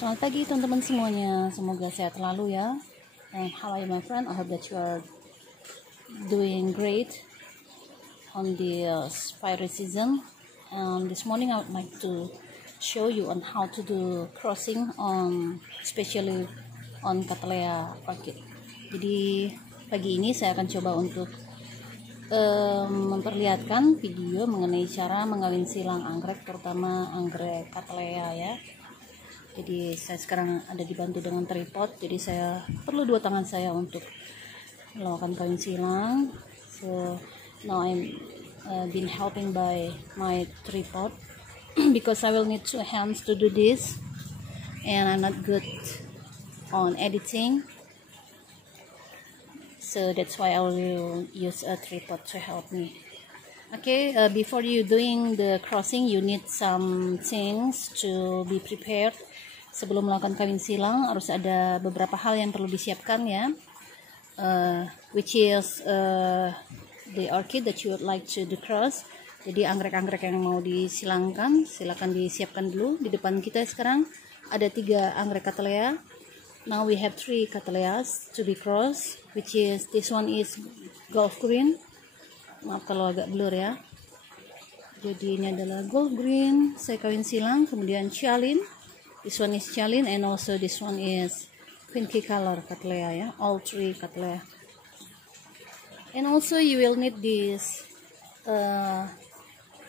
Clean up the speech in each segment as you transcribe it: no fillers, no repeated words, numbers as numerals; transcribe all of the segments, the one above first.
Selamat pagi teman-teman semuanya, semoga sehat selalu ya. And how are you my friend? I hope that you are doing great on this fire season. And this morning I would like to show you on how to do crossing on especially on Cattleya orchid. Jadi pagi ini saya akan coba untuk memperlihatkan video mengenai cara mengawin silang anggrek, terutama anggrek Cattleya ya. Jadi saya sekarang ada dibantu dengan tripod, jadi saya perlu dua tangan saya untuk melakukan kawin silang. So now I'm been helping by my tripod because I will need two hands to do this, and I'm not good on editing, so that's why I will use a tripod to help me. Okay, before you doing the crossing, you need some things to be prepared. Sebelum melakukan kawin silang harus ada beberapa hal yang perlu disiapkan ya, which is the orchid that you would like to cross. Jadi anggrek-anggrek yang mau disilangkan silakan disiapkan dulu. Di depan kita sekarang ada 3 anggrek Cattleya. Now we have 3 Cattleyas to be crossed, which is this one is Gulf Green. Maaf kalau agak blur ya. Jadi ini adalah Gulf Green, saya kawin silang. Kemudian Chialin, this one is Chialin, and also this one is Pinky color Cattleya ya, all 3 Cattleya. And also you will need this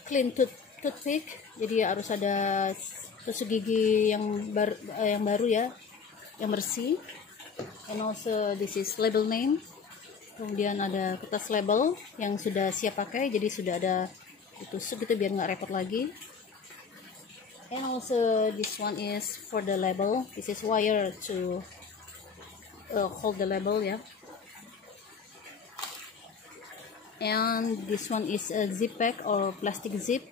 clean toothpick. Jadi harus ada tusuk gigi yang baru ya, yang bersih. And also this is label name. Kemudian ada kertas label yang sudah siap pakai, jadi sudah ada ditusuk gitu biar nggak repot lagi. And also this one is for the label. This is wire to hold the label ya. And this one is a zip pack or plastic zip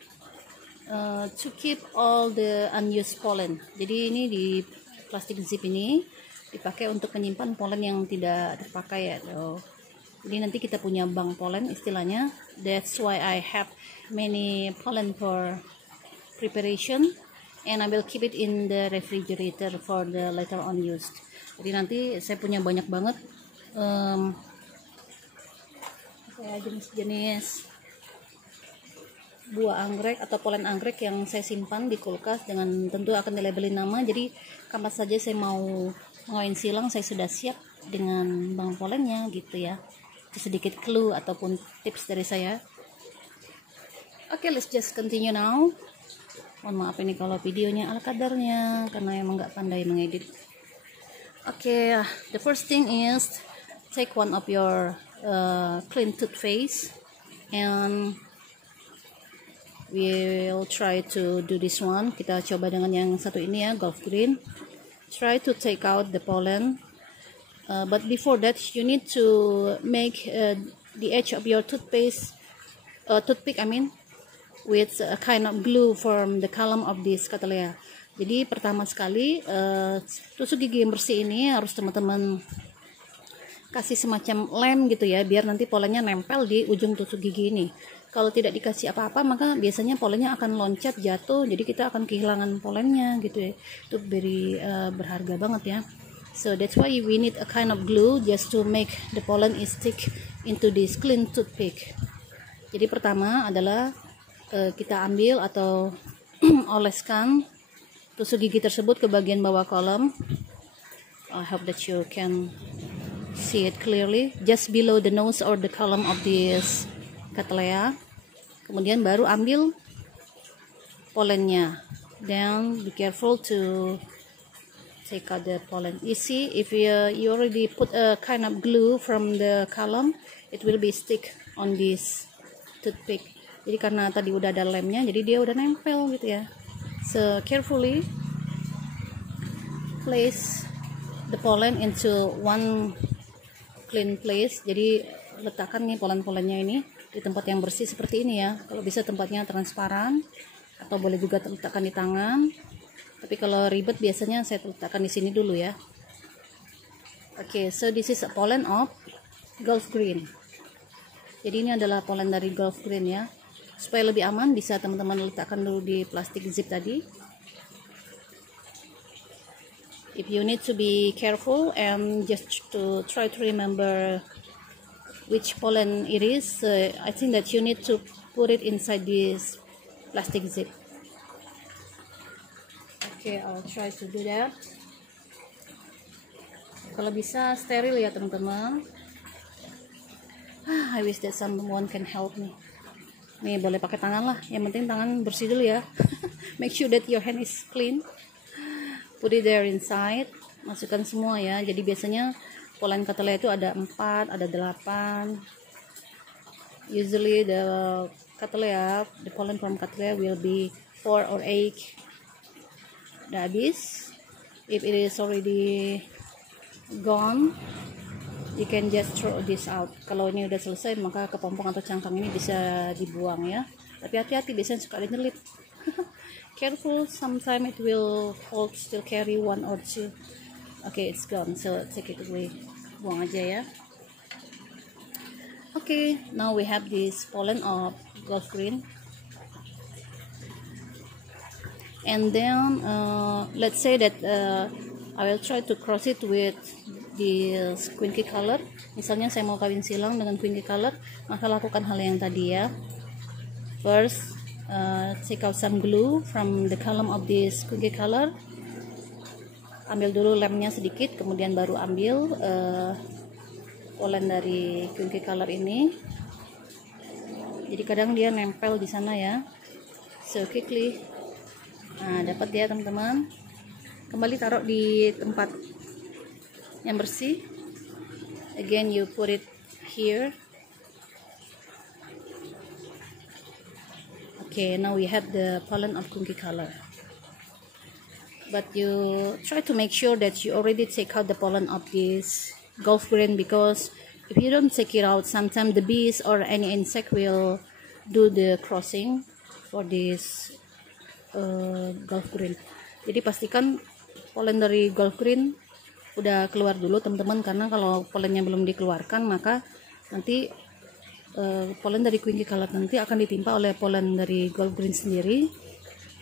to keep all the unused pollen. Jadi ini di plastic zip ini dipakai untuk menyimpan polen yang tidak terpakai ya. Jadi nanti kita punya bank polen istilahnya. That's why I have many pollen for preparation, and I will keep it in the refrigerator for the later on used. Jadi nanti saya punya banyak banget jenis-jenis buah anggrek atau polen anggrek yang saya simpan di kulkas, dengan tentu akan dilabelin nama. Jadi kapan saja saya mau mengawin silang, saya sudah siap dengan bank polennya gitu ya. Itu sedikit clue ataupun tips dari saya. Okay, let's just continue now. Mohon maaf ini kalau videonya ala kadarnya karena emang nggak pandai mengedit. Okay, the first thing is take one of your clean toothpaste, and we'll try to do this one. Kita coba dengan yang satu ini ya, Gulf Green. Try to take out the pollen. But before that, you need to make the edge of your toothpick, with a kind of glue from the column of this Cattleya. Jadi pertama sekali tusuk gigi yang bersih ini harus teman-teman kasih semacam lem gitu ya, biar nanti polennya nempel di ujung tusuk gigi ini. Kalau tidak dikasih apa-apa, maka biasanya polennya akan loncat jatuh, jadi kita akan kehilangan polennya gitu ya. Itu very berharga banget ya. So that's why we need a kind of glue just to make the pollen is stick into this clean toothpick. Jadi pertama adalah kita ambil atau oleskan tusuk gigi tersebut ke bagian bawah kolom. I hope that you can see it clearly, just below the nose or the column of this Cattleya. Kemudian baru ambil pollennya. Then be careful to take out the pollen. You see, if you already put a kind of glue from the column, it will be stick on this toothpick. Jadi karena tadi udah ada lemnya, jadi dia udah nempel gitu ya. So carefully place the pollen into one clean place. Jadi letakkan nih pollen-pollennya ini di tempat yang bersih seperti ini ya. Kalau bisa tempatnya transparan, atau boleh juga letakkan di tangan. Tapi kalau ribet biasanya saya letakkan di sini dulu ya. Okay, so this is a pollen of Gulf Green. Jadi ini adalah pollen dari Gulf Green ya. Supaya lebih aman bisa teman-teman letakkan dulu di plastik zip tadi. if you need to be careful and just to try to remember which pollen it is, I think that you need to put it inside this plastic zip. Okay, I'll try to do that. Kalau bisa steril ya teman-teman. I wish that someone can help me. Nih boleh pakai tangan lah, yang penting tangan bersih dulu ya. Make sure that your hand is clean. Put it there inside. Masukkan semua ya. Jadi biasanya pollen Cattleya itu ada 4, ada 8. Usually the Cattleya, the pollen from Cattleya will be 4 or 8. Udah habis. If it is already gone, you can just throw this out. Kalau ini udah selesai, maka kepompong atau cangkang ini bisa dibuang ya. Tapi hati-hati, biasanya suka ada nyelip. Careful, sometimes it will hold, still carry 1 or 2. Okay, it's gone, so take it away. Buang aja ya. Okay, now we have this pollen of Gulf Green. And then let's say that I will try to cross it with this Quinky color. Misalnya saya mau kawin silang dengan Quinky color, maka lakukan hal yang tadi ya. First, take out some glue from the column of this Quinky color. Ambil dulu lemnya sedikit, kemudian baru ambil pollen dari Quinky color ini. Jadi kadang dia nempel di sana ya. So quickly. Nah, dapat ya teman-teman. Kembali taruh di tempat yang bersih. Again, you put it here. Okay, now we have the pollen of Quinky color. But you try to make sure that you already take out the pollen of this Gulf Green, because if you don't take it out, sometimes the bees or any insect will do the crossing for this Gulf Green. Jadi pastikan pollen dari Gulf Green udah keluar dulu teman-teman, karena kalau pollennya belum dikeluarkan maka nanti pollen dari Quinky color nanti akan ditimpa oleh pollen dari Gulf Green sendiri.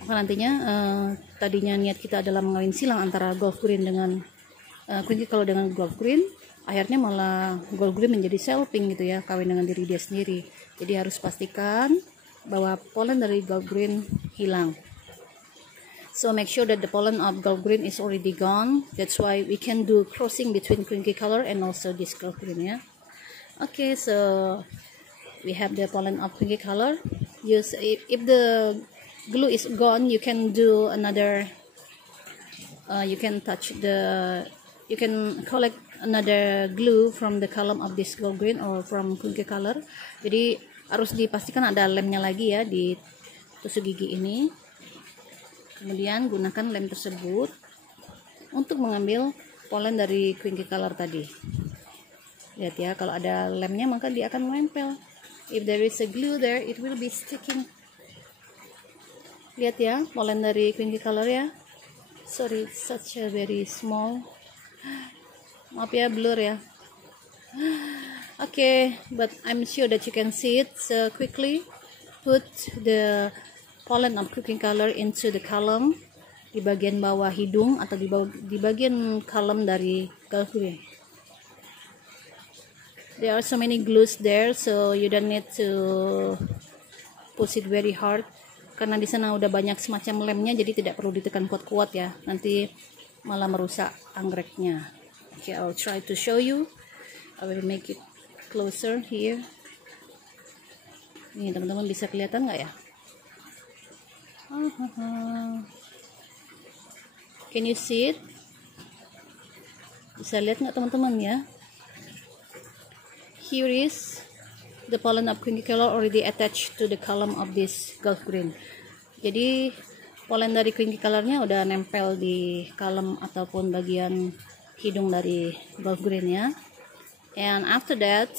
Maka nantinya tadinya niat kita adalah mengawin silang antara Gulf Green dengan Quinky color dengan Gulf Green, akhirnya malah Gulf Green menjadi selfing gitu ya, kawin dengan diri dia sendiri. Jadi harus pastikan bahwa pollen dari Gulf Green hilang. So make sure that the pollen of Gulf Green is already gone. That's why we can do crossing between Quinky color and also this Gulf Green ya. Okay, so we have the pollen of Quinky color. Use if the glue is gone, you can do another. You can collect another glue from the column of this Gulf Green or from Quinky color. Jadi harus dipastikan ada lemnya lagi ya di tusuk gigi ini. Kemudian gunakan lem tersebut untuk mengambil pollen dari Quinky color tadi. Lihat ya, kalau ada lemnya maka dia akan menempel. If there is a glue there, it will be sticking. Lihat ya, pollen dari Quinky color ya. Sorry, it's such a very small. Maaf ya, blur ya. Okay, but I'm sure that you can see it. So quickly put the pollen of Quinky color into the column di bagian bawah hidung atau di bagian column dari Gulf Green. There are so many glues there, so you don't need to push it very hard. Karena di sana udah banyak semacam lemnya, jadi tidak perlu ditekan kuat-kuat ya. Nanti malah merusak anggreknya. Okay, I'll try to show you. I will make it closer here. Nih teman-teman, bisa kelihatan nggak ya? Can you see it? Bisa lihat nggak teman-teman ya? Here is the pollen of Quinky color already attached to the column of this Gulf Green. Jadi pollen dari Quinky colornya udah nempel di column ataupun bagian hidung dari Gulf Green ya. And after that,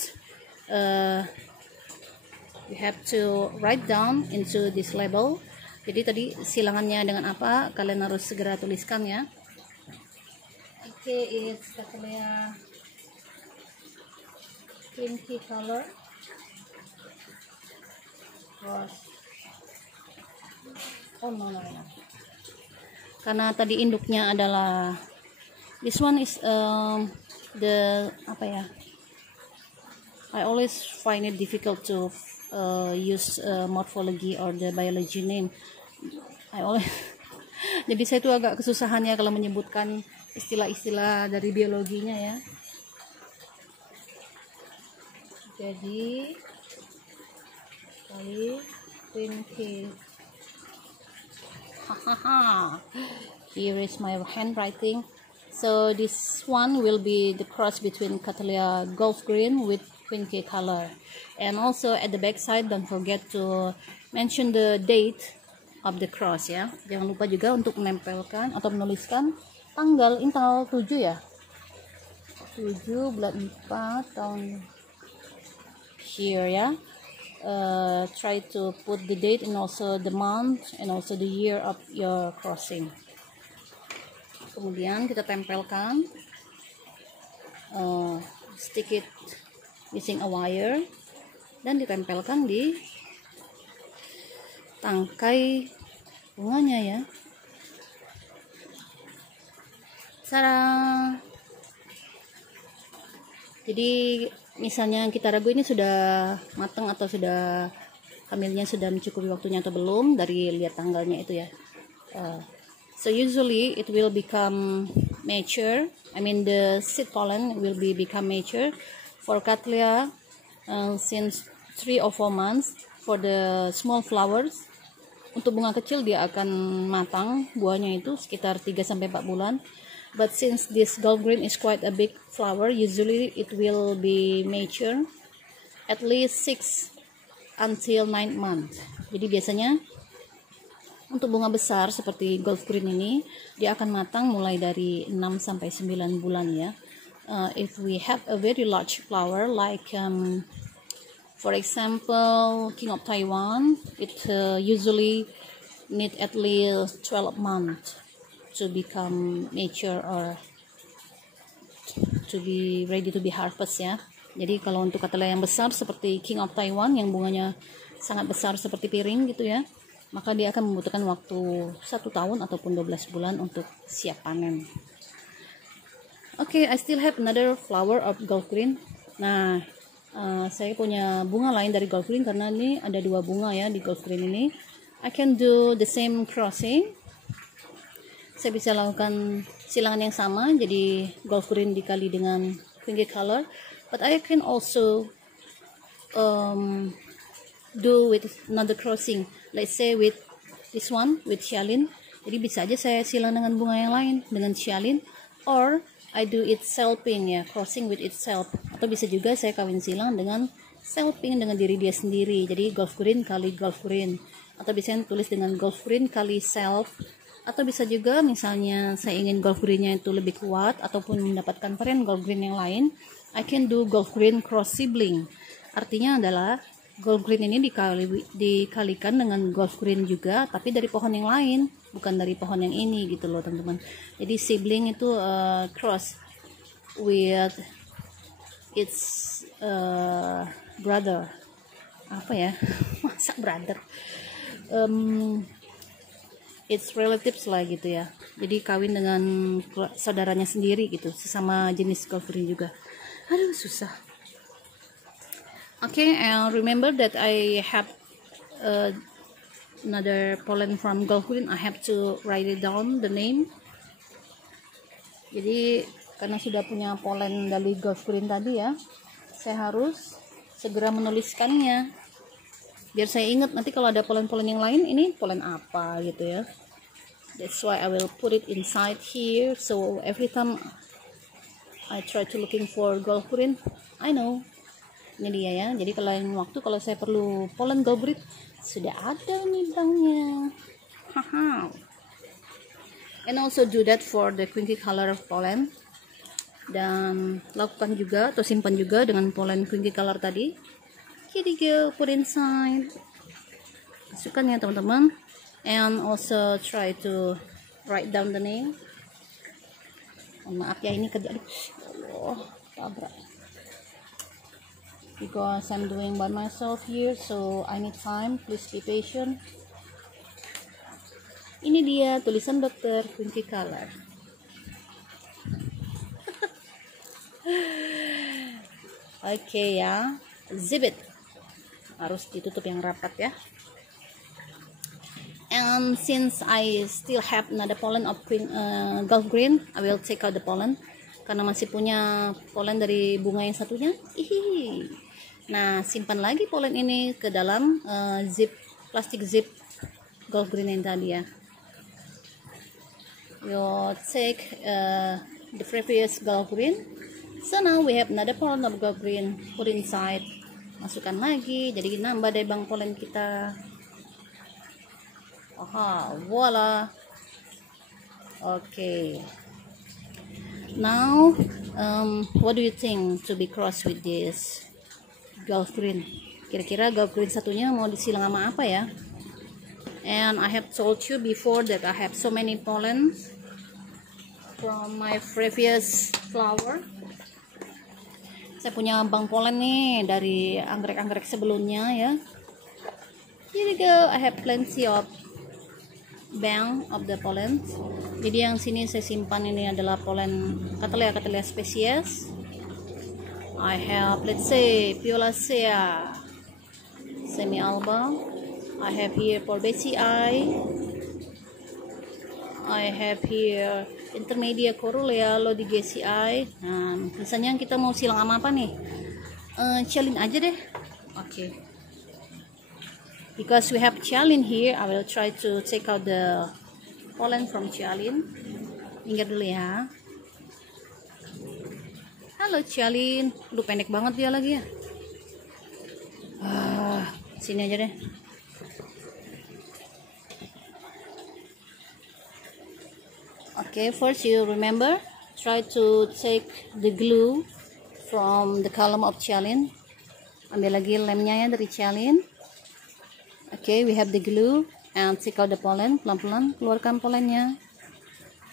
we have to write down into this label. Jadi tadi silangannya dengan apa, kalian harus segera tuliskan ya. Okay, it's Cattleya Quinky color. Oh no. Karena tadi induknya adalah This one is the apa ya? I always find it difficult to use morphology or the biology name. I always jadi saya tuh agak kesusahan ya kalau menyebutkan istilah-istilah dari biologinya ya. Jadi kali Quinque. Hahaha. Here is my handwriting. So this one will be the cross between Cattleya Gulf Green with Quinque color. And also at the back side, don't forget to mention the date of the cross ya. Jangan lupa juga untuk menempelkan atau menuliskan tanggal, ini tanggal 7 ya. 7 bulan 4 tahun here ya. Try to put the date and also the month and also the year of your crossing. Kemudian kita tempelkan, stick it using a wire, dan ditempelkan di tangkai bunganya ya. Cara jadi misalnya kita ragu ini sudah matang atau sudah hamilnya sudah mencukupi waktunya atau belum dari lihat tanggalnya itu ya. So usually it will become mature. I mean the seed pollen will become mature for Cattleya since 3 or 4 months. For the small flowers, untuk bunga kecil dia akan matang buahnya itu sekitar 3-4 bulan. But since this Gulf Green is quite a big flower, usually it will be mature at least 6 until 9 months. Jadi biasanya untuk bunga besar seperti Gulf Green ini, dia akan matang mulai dari 6-9 bulan ya. If we have a very large flower like for example King of Taiwan, it usually need at least 12 months to become mature or to be ready to be harvest ya. Jadi kalau untuk Cattleya yang besar seperti King of Taiwan yang bunganya sangat besar seperti piring gitu ya, maka dia akan membutuhkan waktu 1 tahun ataupun 12 bulan untuk siap panen. Okay, I still have another flower of Gulf Green. Nah, saya punya bunga lain dari Gulf Green karena ini ada 2 bunga ya di Gulf Green ini. I can do the same crossing. Saya bisa lakukan silangan yang sama, jadi Gulf Green dikali dengan Quinque color. But I can also do with another crossing, let's say with this one with Xiaolin. Jadi bisa aja saya silang dengan bunga yang lain dengan Xiaolin, or I do it selfing ya, crossing with itself. Atau bisa juga saya kawin silang dengan selfing dengan diri dia sendiri. Jadi Gulf Green kali Gulf Green, atau bisa tulis dengan Gulf Green kali self. Atau bisa juga misalnya saya ingin Gulf Greennya itu lebih kuat ataupun mendapatkan varian Gulf Green yang lain, I can do Gulf Green cross sibling. Artinya adalah Gulf Green ini dikalikan dengan Gulf Green juga, tapi dari pohon yang lain, bukan dari pohon yang ini gitu loh teman-teman. Jadi sibling itu cross with its brother. Apa ya? Masa brother? Its relatives lah gitu ya. Jadi kawin dengan saudaranya sendiri gitu, sesama jenis Gulf Green juga. Aduh susah. Okay, and remember that I have another pollen from Gulf Green. I have to write it down the name. Jadi karena sudah punya pollen dari Gulf Green tadi ya, saya harus segera menuliskannya. Biar saya ingat nanti kalau ada pollen-pollen yang lain, ini pollen apa gitu ya. That's why I will put it inside here. So every time I try to looking for Gulf Green, I know. Ini dia ya. Jadi kalau lain waktu kalau saya perlu pollen Gulf Green, sudah ada nih banknya. Haha. And also do that for the Quinque color of pollen. Dan lakukan juga atau simpan juga dengan pollen Quinque color tadi. Here you go, put inside. Masukkan ya teman-teman. And also try to write down the name. Maaf ya ini kerja. Allah, tabrak. Because I'm doing by myself here, so I need time. Please be patient. Ini dia tulisan dokter Quinque color. Oke ya, zip it. Harus ditutup yang rapat ya. And since I still have another pollen of Gulf Green, I will take out the pollen. Karena masih punya pollen dari bunga yang satunya. Hihihi. Nah, simpan lagi pollen ini ke dalam plastik zip Gulf Green yang tadi ya. We'll take the previous Gulf Green. So now we have another pollen of Gulf Green. Put inside. Masukkan lagi, jadi nambah deh bang pollen kita. Aha, voila. Okay. Now, what do you think to be crossed with this Gulf Green? Kira-kira Gulf Green satunya mau disilang sama apa ya? And I have told you before that I have so many pollens from my previous flower. Saya punya bank pollen nih dari anggrek-anggrek sebelumnya ya. Here we go, I have plenty of bank of the pollen. Jadi yang sini saya simpan ini adalah pollen Cattleya species. I have, let's say, Violacea semi-alba. I have here Forsythia. I have here Intermedia Corolea Lodigesii. Nah, misalnya kita mau silang sama apa nih? Chialin aja deh. Okay. Because we have chialin here, I will try to take out the pollen from chialin. Minggir dulu ya. Halo chialin. Lu pendek banget dia lagi ya. Sini aja deh. Okay, first you remember, try to take the glue from the column of chialin. Ambil lagi lemnya ya dari chialin. Okay, we have the glue and take out the pollen. Pelan-pelan keluarkan pollennya.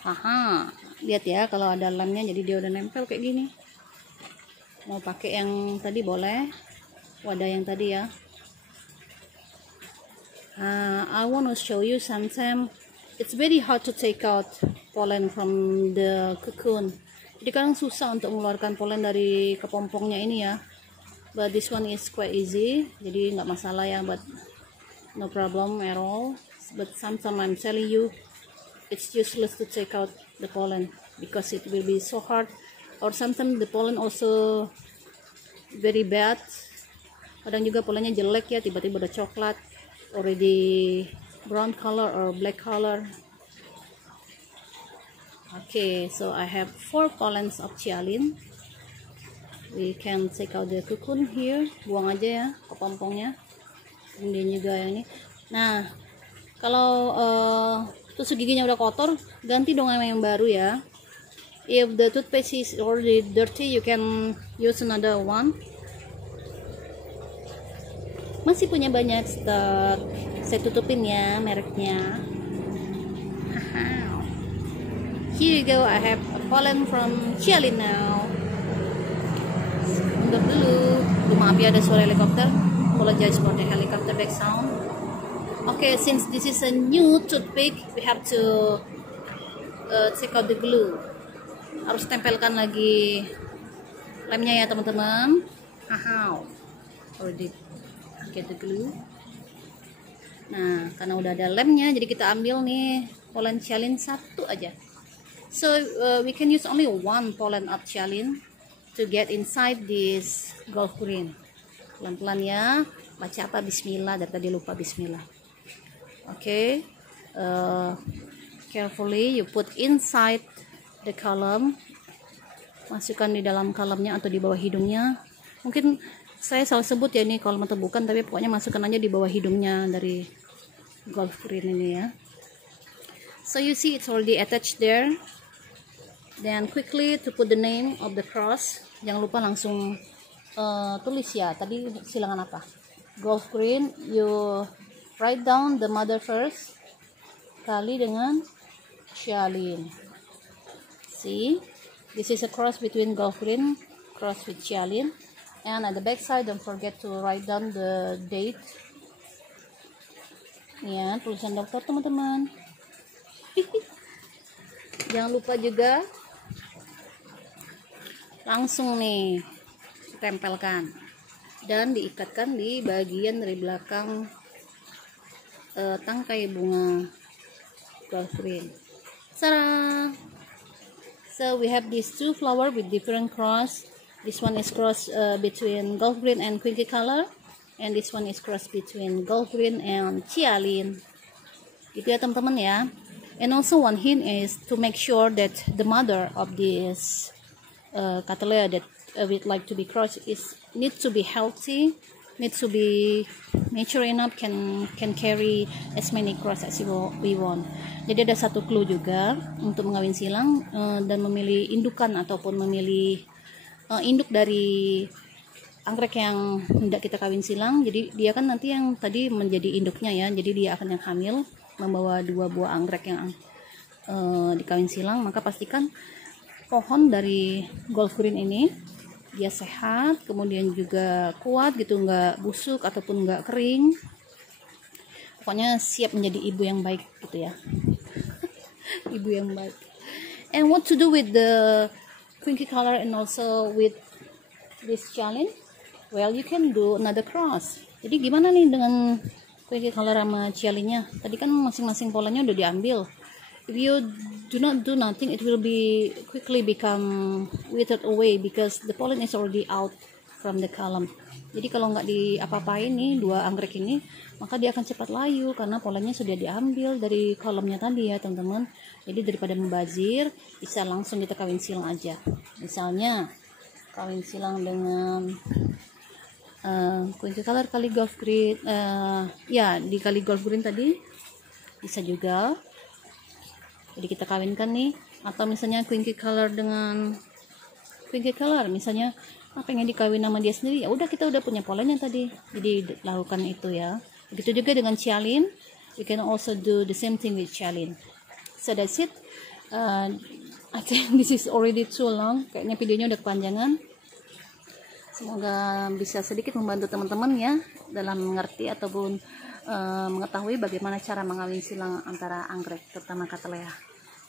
Aha, lihat ya kalau ada lemnya, jadi dia udah nempel kayak gini. Mau pakai yang tadi boleh, wadah yang tadi ya. I want to show you sometimes it's very hard to take out pollen from the cocoon. Jadi kadang susah untuk mengeluarkan pollen dari kepompongnya ini ya. But this one is quite easy. Jadi nggak masalah ya, but no problem at all. But sometimes I'm telling you, it's useless to take out the pollen because it will be so hard. Or sometimes the pollen also very bad. Kadang juga pollennya jelek ya, tiba-tiba udah coklat, already brown color or black color. Okay, so I have 4 pollens of chialin. We can take out the cocoon here. Buang aja ya kepompongnya. Kemudian juga yang ini. Nah, kalau tusuk giginya udah kotor, ganti dong yang baru ya. If the toothpaste is already dirty, you can use another one. Masih punya banyak stok. Saya tutupin ya mereknya. Here you go, I have a pollen from chialin now. Untuk dulu. Maaf ya ada suara helikopter. Apologize for the helicopter back sound. Okay, since this is a new toothpick, we have to take out the glue. Harus tempelkan lagi lemnya ya teman-teman. Already get the glue. Nah, karena udah ada lemnya, jadi kita ambil nih pollen chialin 1 aja. So we can use only 1 pollen of chialin to get inside this Gulf Green. Pelan-pelan ya. Baca apa? Bismillah. Dari tadi lupa Bismillah. Okay. Carefully you put inside the column. Masukkan di dalam columnnya atau di bawah hidungnya. Mungkin saya salah sebut ya ini column atau bukan, tapi pokoknya masukkan aja di bawah hidungnya dari Gulf Green ini ya. So you see it's already attached there. Then quickly to put the name of the cross. Jangan lupa langsung tulis ya. Tadi silangan apa? Gulf Green. You write down the mother first. Kali dengan chialin. See, this is a cross between Gulf Green, cross with chialin. And at the back side, don't forget to write down the date. Ya, tulisan dokter teman-teman. Jangan lupa juga langsung nih tempelkan dan diikatkan di bagian dari belakang tangkai bunga Gulf green. Sarah! So we have these two flower with different cross. This one is cross between Gulf green and Quinky color, and this one is cross between Gulf green and Chialin. Gitu ya teman-teman ya. And also one hint is to make sure that the mother of this Cattleya that we'd like to be crossed is needs to be healthy, needs to be mature enough, can carry as many cross as we want. Jadi ada satu clue juga untuk mengawin silang dan memilih indukan ataupun memilih induk dari anggrek yang hendak kita kawin silang. Jadi dia kan nanti yang tadi menjadi induknya ya, jadi dia akan yang hamil membawa 2 buah anggrek yang dikawin silang. Maka pastikan pohon dari Gulf green ini dia sehat, kemudian juga kuat gitu, nggak busuk ataupun nggak kering. Pokoknya siap menjadi ibu yang baik gitu ya. Ibu yang baik. And what to do with the Quinky color and also with this challenge? Well, you can do another cross. Jadi gimana nih dengan Quinky color sama Chialinnya? Tadi kan masing-masing polanya udah diambil. If you do not do nothing, it will be quickly become withered away because the pollen is already out from the column. Jadi kalau nggak diapa-apain nih 2 anggrek ini, maka dia akan cepat layu karena pollennya sudah diambil dari kolomnya tadi ya teman-teman. Jadi daripada membazir, bisa langsung kita kawin silang aja. Misalnya kawin silang dengan Quinky color kali Gulf green, ya di kali Gulf green tadi bisa juga. Jadi kita kawinkan nih, atau misalnya Quinky color dengan Quinky color, misalnya pengen dikawin sama dia sendiri, ya udah kita udah punya polennya tadi, jadi lakukan itu ya. Begitu juga dengan Chialin, we can also do the same thing with Chialin. So that's it. I think this is already too long, kayaknya videonya udah kepanjangan. Semoga bisa sedikit membantu teman-teman ya dalam mengerti ataupun mengetahui bagaimana cara mengawin silang antara anggrek terutama Cattleya.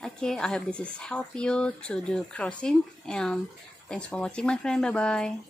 Okay, I hope this is help you to do crossing, and thanks for watching my friend. Bye bye.